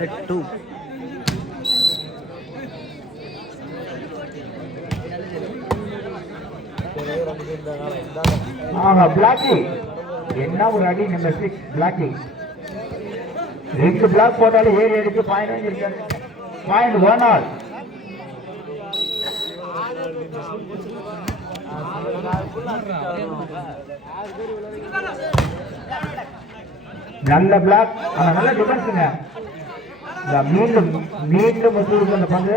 Set 2. Blackie என்ன ஒரு அடி நம்பர் 6 பிளாக்கி 2 பிளாக் போட்டாலும் 7 அடிக்கு பாயிண்ட் வாங்கியிருக்காரு. Point 1 all. நல்ல பிளாக், நல்ல டிஃபென்ஸுங்க. மீண்டும் மீண்டும் அந்த பந்து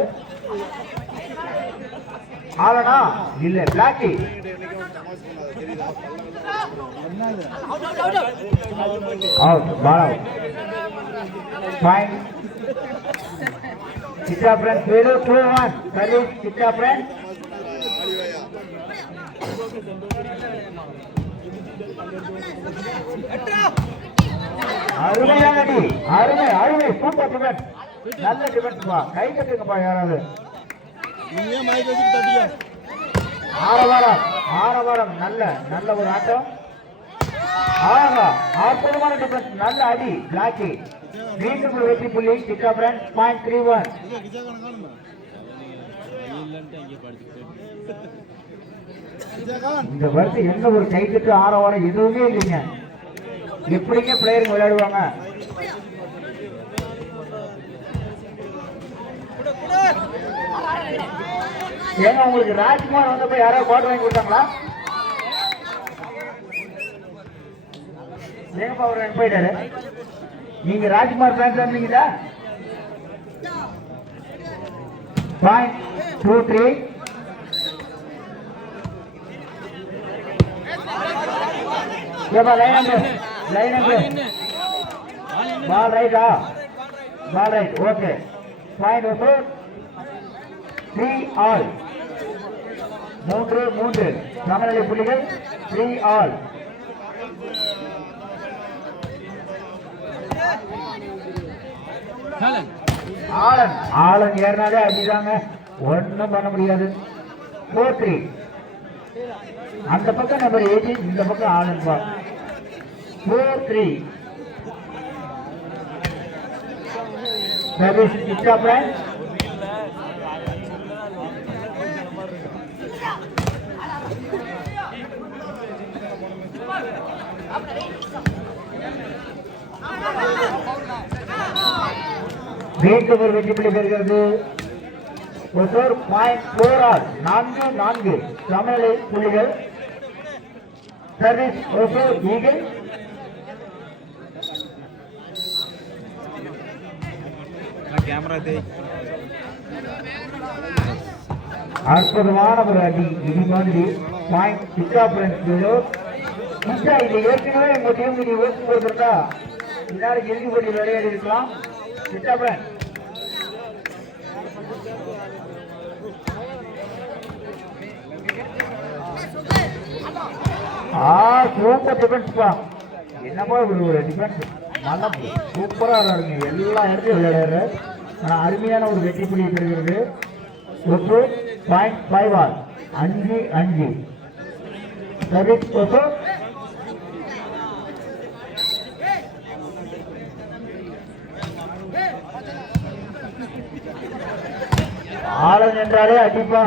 ஆலனா இல்ல பிளாக்கி out. Ball out. Point Chitta friends Velu 2-1 service Chitta friends. அருமையான அடி, அருமை அருமை சூப்பர் டிஃபென்ஸ், நல்ல டிஃபென்ஸ் பா. கை தட்டுங்கப்பா யாராவது. ஆரவாரம் ஆரவாரம், நல்ல நல்ல ஒரு ஆட்டம். ஆஹா, அற்புதமான டிஃபென்ஸ், நல்ல அடி பிளாக்கி. மீண்டும் ஒரு வெற்றி புள்ளி சிட்டா ஃப்ரெண்ட்ஸ். பாயிண்ட் 3-1. இந்த வருஷம் எந்த ஒரு கைத்துக்கு ஆரவாரம் எதுவுமே இல்லைங்க. எப்படிங்க பிளேயருங்க விளையாடுவாங்க? ஏங்க உங்களுக்கு ராஜ்குமார் வந்தப்ப யாராவது கோட்டை வாங்கி கொடுத்தாங்களா? ஏங்கப்பா அவர் வாங்கி போயிட்டாரு. நீங்க ராஜ்குமார் ஃபேன்ஸ் இருந்தீங்களா? பாயிண்ட் 2-3. லைன் பால் ரைட்டா? Ball right. Okay. Point 3 all. 3 சமநிலை புள்ளிகள். 3 ஆல். ஆலன் ஆலன் ஏறினாலே அடிதாங்க, ஒன்னும் பண்ண முடியாது. 4-3. அந்த பக்கம் நம்பர் 18, இந்த பக்கம் ஆலன் பா. 4-3 சர்வீஸ் சிட்டா ஃப்ரெண்ட்ஸ். மீண்டும் ஒரு வெற்றி புள்ளி பெறுகிறது. Point 4 all. 4 சமநிலை புள்ளிகள். Service eagle. அற்புதமான ஒரு அடி இது மாதிரி. Point Chitta friends. இது ஏற்கனவே உங்க டீம் நீங்க ஓட்டு போட்டிருந்தா எல்லாரும் இறுதி போட்டியில் விளையாடி இருக்கலாம். சிட்டா ஃப்ரெண்ட்ஸ் சூப்பர் டிஃபென்ஸ் பா. என்னப்பா ஒரு டிஃபென்ஸ், நல்லா சூப்பரா விளையாடுங்க. எல்லா இடத்தையும் விளையாடுற அருமையான ஒரு வெற்றி புள்ளி பெறுகிறது. Point 5 all. 5 சர்வீஸ் ஆளன் என்றாலே அடிப்பா.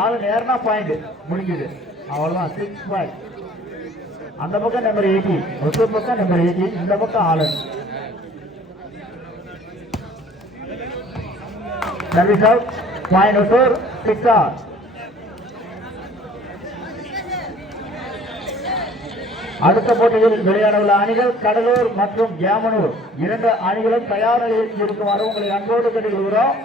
ஆளன் நேரனா பாயிண்ட் முடிஞ்சது, அவ்வளவுதான். 6 பாயிண்ட். அந்த பக்கம் நம்பர் 18, ஒரு பக்கம் நம்பர் 18, இந்த பக்கம் ஆளன். Service out. பாயிண்ட் 6 ஆல். அடுத்த போட்டியில் விளையாடவுள்ள அணிகள் கடலூர் மற்றும் ஏமனூர். 2 அணிகளும் தயார் நிலையில் இருக்குமாறு உங்களை அன்போடு கேட்டுக்கொள்கிறோம்.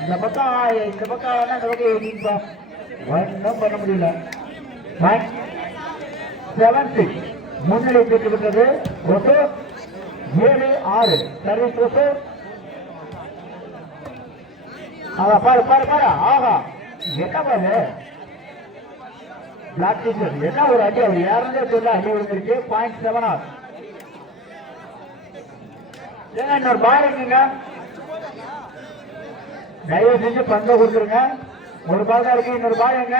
அந்த பக்கம் இந்த பக்கம் அந்த பக்கம் ஒன்றும் பண்ண முடியல. 7-6 முன்னிலை பெற்றுவிட்டது. 7-6 சர்வீஸ். அதான் பாரு பாரு பாரு. ஆஹா என்ன பாரு பிளாக் டீச்சர் என்ன ஒரு அடி அவர் யாருன்னே சொல்ல அடி விழுந்துருக்கு. .7 ஏங்க இன்னொரு பால் இருக்குங்க. தயவு செஞ்சு பந்த கொடுத்துருங்க. ஒரு பால் தான் இருக்கு. இன்னொரு பால் எங்க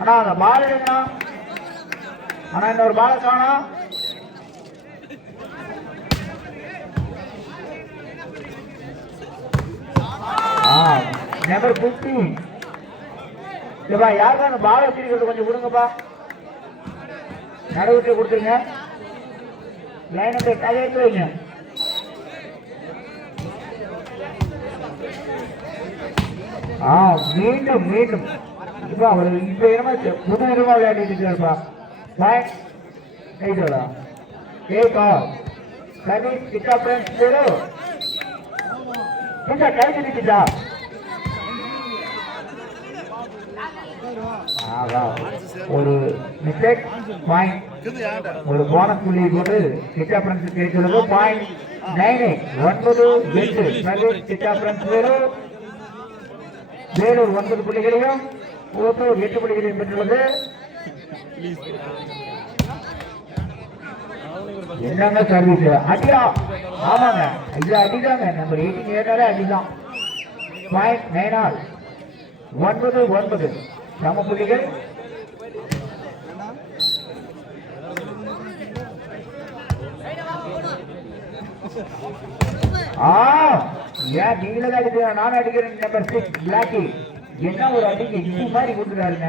அண்ணா அந்த பால் எடுங்கண்ணா. ஆனா இன்னொரு பால் காணோம். நம்பர் 15 இல்லப்பா யாருக்கா அந்த பால் வச்சிருக்கிறது கொஞ்சம் கொடுங்கப்பா. நடுவுக்கு கொடுத்துருங்க. லைன் கையெழுத்து வைங்க. மீண்டும் மீண்டும் இப்ப அவர் இப்ப என்னமா புது விதமா விளையாடிட்டு இருக்காருப்பா. கைதிட்டா ஒரு மிஸ்டேக் பாயிண்ட். ஒரு போனஸ் புள்ளியை கொண்டு கிட்டா பிரான்ஸ் கிடைத்துள்ளது. .98 கிட்டா பிரான்ஸ் வேலூர் 9 புள்ளிகளையும் ஓட்டூர் 8 புள்ளிகளையும் பெற்றுள்ளது. என்னங்க சர்வீஸ் அடியா? ஆமாங்க இது அடிதாங்க. நம்பர் 18 ஏற்றாலே அடிதான். .9 9 சம புள்ளிகள். ஏன் நீங்களே தான் அடிக்கிறேன் நானும் அடிக்கிறேன். நம்பர் 6 பிளாக்கி என்ன ஒரு அடிக்க இது மாதிரி கொடுத்துறாருங்க.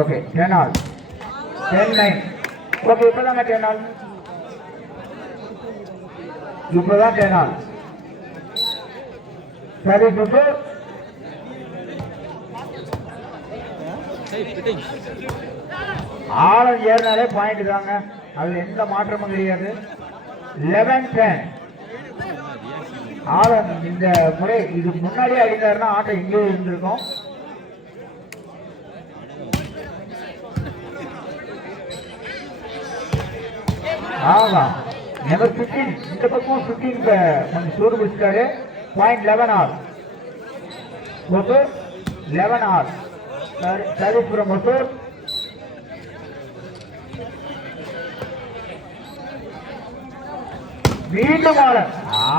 ஓகே 10 9 ஓகே இப்பதாங்க 10 இப்பதான் 10 சரி சுட்டு ஆழம் ஏறினாலே பாயிண்ட் தாங்க. அதுல எந்த மாற்றமும் கிடையாது. 11-10 ஆழம் இந்த முறை இது முன்னாடியே அடித்தாருன்னா ஆட்டம் இங்கே இருந்திருக்கும். ஆமா நம்பர் 15 இந்த பக்கம் 15 கொஞ்சம் சூடு பிடிச்சிட்டாரு. .11 11 சர்வீஸ்புரம் ஒசூர். மீண்டும்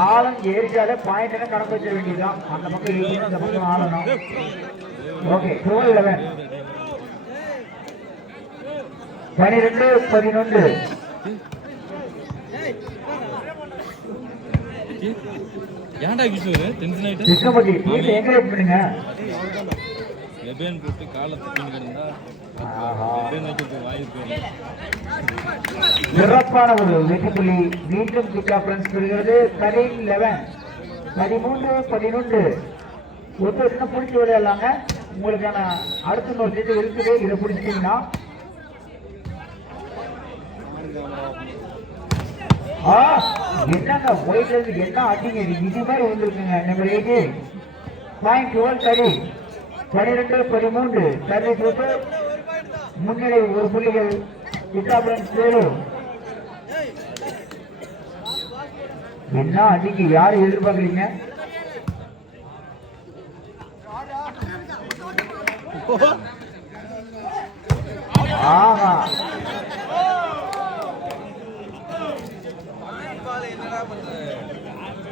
ஆழம் ஏறிச்சாலே பாயிண்ட் கணக்கு வச்சிட வேண்டியதுதான். அந்த பக்கம் இருக்கணும் அந்த பக்கம் ஆளணும். ஓகே 12-11 12-11 ஏன்டா கிஷோர் டென்ஷன் ஆயிட்ட? கிருஷ்ணபதி நீங்க என்கரேஜ் பண்ணுங்க. லெபன் போட்டு காலத்தை பின் கிடந்தா லெபன் வைக்க வாய்ப்பு. சிறப்பான ஒரு வெற்றி புள்ளி மீண்டும் கிட்டா பிரான்ஸ் பெறுகிறது. 13-11 13-11 ஒரு என்ன பிடிச்சி விளையாடலாங்க. உங்களுக்கான அடுத்த ஒரு சீட்டு இருக்குது. இதை பிடிச்சிட்டீங்கன்னா என்னங்க போயிட்டு இருந்து என்ன அடிங்க இது மாதிரி வந்துருக்குங்க. நம்பர் 18 .12 12-13 சர்வீஸ் விட்டு முன்னிலை ஒரு புள்ளிகள் கிட்டா பிரான்ஸ் வேலூர். என்ன அடிக்கு யாரு எதிர்பார்க்குறீங்க? ஆமா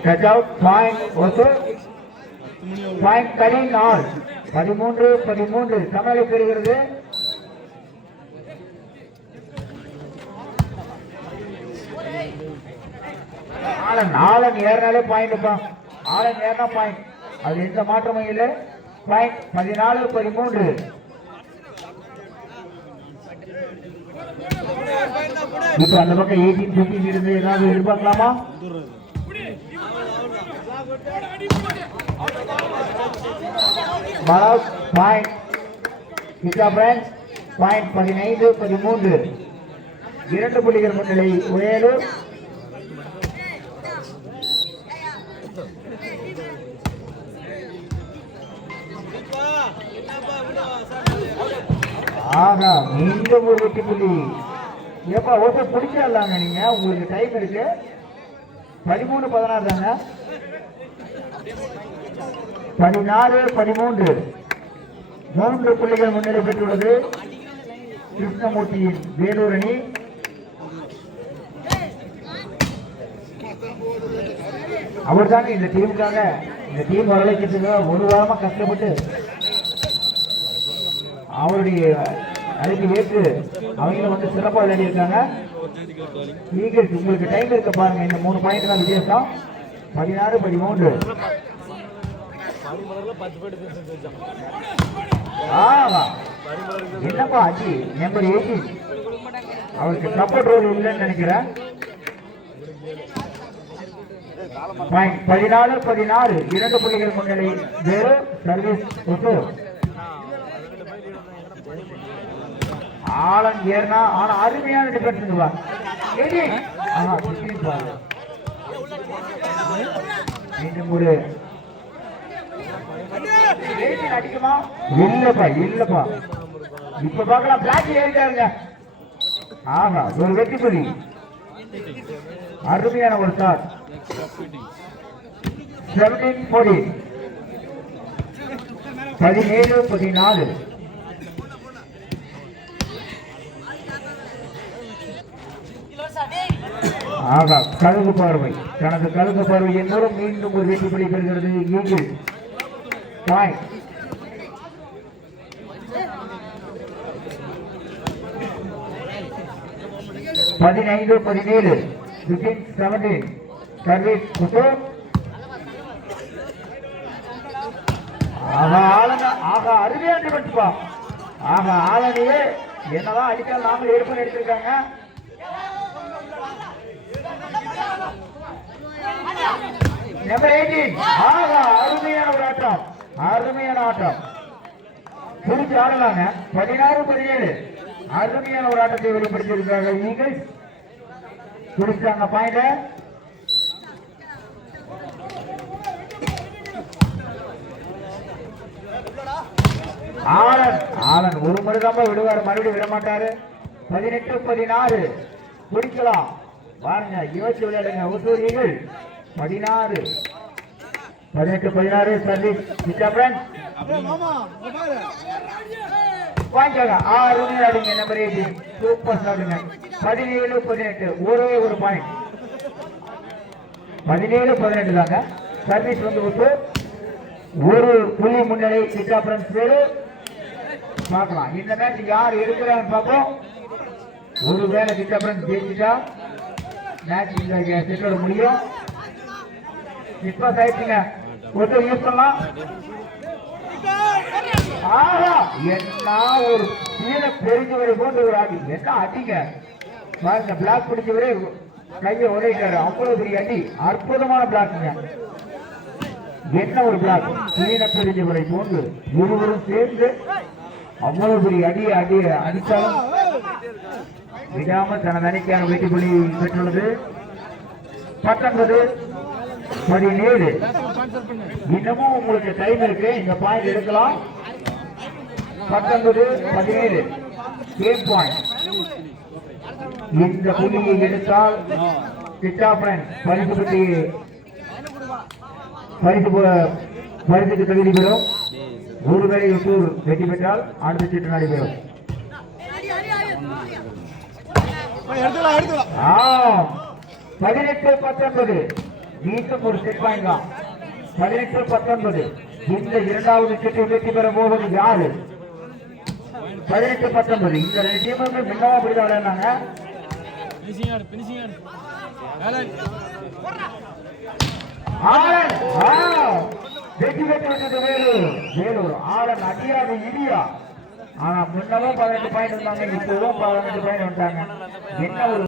.13 சமநிலை பெறுகிறது. ஆலன் ஏறினாலே பாயிண்ட். ஆலன் ஏறினா பாயிண்ட். அது எந்த மாற்றமும் இல்லை. .14-13 இப்ப அந்த பக்கம் 18-15 இருந்து ஏதாவது எதிர்பார்க்கலாமா? .15-13 2 புள்ளிகள் முன்னிலை வேலூர். மீண்டும் ஒரு வெற்றி புள்ளி எப்பா ஒருத்தர் பிடிச்சிடலாங்க நீங்க, உங்களுக்கு டைம் இருக்கு. 13-16 தாங்க. 14-13 3 புள்ளிகள் முன்னிலை பெற்றுள்ளது கிருஷ்ணமூர்த்தியின் வேலூர் அணி. அவர் தாங்க இந்த டீமுக்காக, இந்த டீம் வரலைக்கிறதுக்காக ஒரு வாரமா கஷ்டப்பட்டு அவருடைய அழைப்பு ஏற்று அவங்களும் வந்து சிறப்பாக விளையாடி இருக்காங்க. ஈகிள்ஸ் உங்களுக்கு டைம் இருக்க பாருங்க, இந்த 3 பாயிண்ட் தான் வித்தியாசம். 16-13. என்னப்பா அஜி நம்பர் 18 அவருக்கு சப்போர்ட் ரோல் இல்லைன்னு நினைக்கிறேன். 14-16 2 புள்ளிகள் முன்னிலை வேறு சர்வீஸ் ஒசூர். ஆலன் ஏர்னா ஆனா அருமையான டிஃபென்ஸ் மீண்டும் ஒரு அடிக்குமா? இல்லப்பா இல்லப்பா, இப்ப பார்க்கலாம். பிளாக் ஏறிட்டாருங்க. ஆமா, ஒரு வெற்றி புள்ளி. அருமையான ஒரு ஸ்டார். 17-14 17-14. ஆகா, கழுகு பார்வை, தனது கழுகு பார்வையின் மூலம் மீண்டும் ஒரு வெற்றி புள்ளி பெறுகிறது ஈகிள். 15-17 15-17 சர்வீஸ் ஒசூர். ஆகா அருமையான டிஃபென்ஸ்பா. ஆகா ஆலனியே என்னதான் அடித்தால் நாங்கள் எடுப்பு எடுத்திருக்காங்க. நம்பர் 18 ஆகா அருமையான ஒரு ஆட்டம், அருமையான ஆட்டம். புரிச்சு ஆடலாங்க. 16-17 அருமையான ஒரு ஆட்டத்தை வெளிப்படுத்தியிருக்காங்க ஈகிள்ஸ். குடிச்சாங்க பாயிண்ட். ஆலன் ஒரு முறை தான் விடுவார், மறுபடியும் விட மாட்டாரு. 18-16 குடிக்கலாம் பாருங்க, யோசிச்சு விளையாடுங்க ஒசூர் ஈகிள். 18-16 சர்வீஸ் வாங்கிக்காங்க. 6 ஆடுங்க நம்பர் 18 சூப்பர் ஸ்டார்டுங்க. 17-18 ஒரே ஒரு பாயிண்ட். 17-18 தாங்க சர்வீஸ் வந்து ஒசூர். ஒரு புள்ளி முன்னிலை சிட்டா பிரான்ஸ் பேரு. பார்க்கலாம் இந்த மேட்ச் யார் எடுக்கிறான்னு பார்ப்போம். ஒருவேளை சிட்டா பிரான்ஸ் ஜெயிச்சுட்டா மேட்ச் இந்த செட்டோட முடியும். ஆயிடுச்சுங்க, ஒருத்தர் யூஸ் பண்ணலாம். ஆஹா, என்ன ஒரு சீன பெருஞ்சவரை போன்ற ஒரு ஆடி, என்ன அடிங்க பாருங்க. பிளாக் பிடிச்சவரே கையை உடைக்கிறாரு, அவ்வளவு பெரிய அடி, அற்புதமான பிளாக்குங்க. என்ன ஒரு பிளாக், சீன பெருஞ்சவரை போன்று இருவரும் சேர்ந்து அவ்வளவு பெரிய அடியை அடித்தாலும் விடாம தனது அணிக்கான வெற்றி புள்ளி பெற்றுள்ளது. 19-17 இன்னமும் உங்களுக்கு டைம் இருக்கு, இந்த பாயிண்ட் எடுக்கலாம். 19-17 கேம் பாயிண்ட். இந்த புள்ளியை எடுத்தால் சிட்டா பிரான்ஸ் பரிசுக்கு தகுதி பெறும். ஒருவேளை ஒசூர் வெற்றி பெற்றால் அடுத்த சீட்டு நடைபெறும். 18-19 மீண்டும் ஒரு செட் பாயிண்ட் தான். 18-19 இந்த இரண்டாவது செட்டில் வெற்றி பெற போவது யாரு? 18-19 இந்த 2 டீமுமே மின்னவா அப்படிதான் விளையாடுனாங்க. வெற்றி பெற்று வேலூர். ஆலன் அடியாக இடியா. ஆனா முன்னவும் 18 பாயிண்ட் வந்தாங்க, இப்பவும் 18 பாயிண்ட் வந்தாங்க. என்ன ஒரு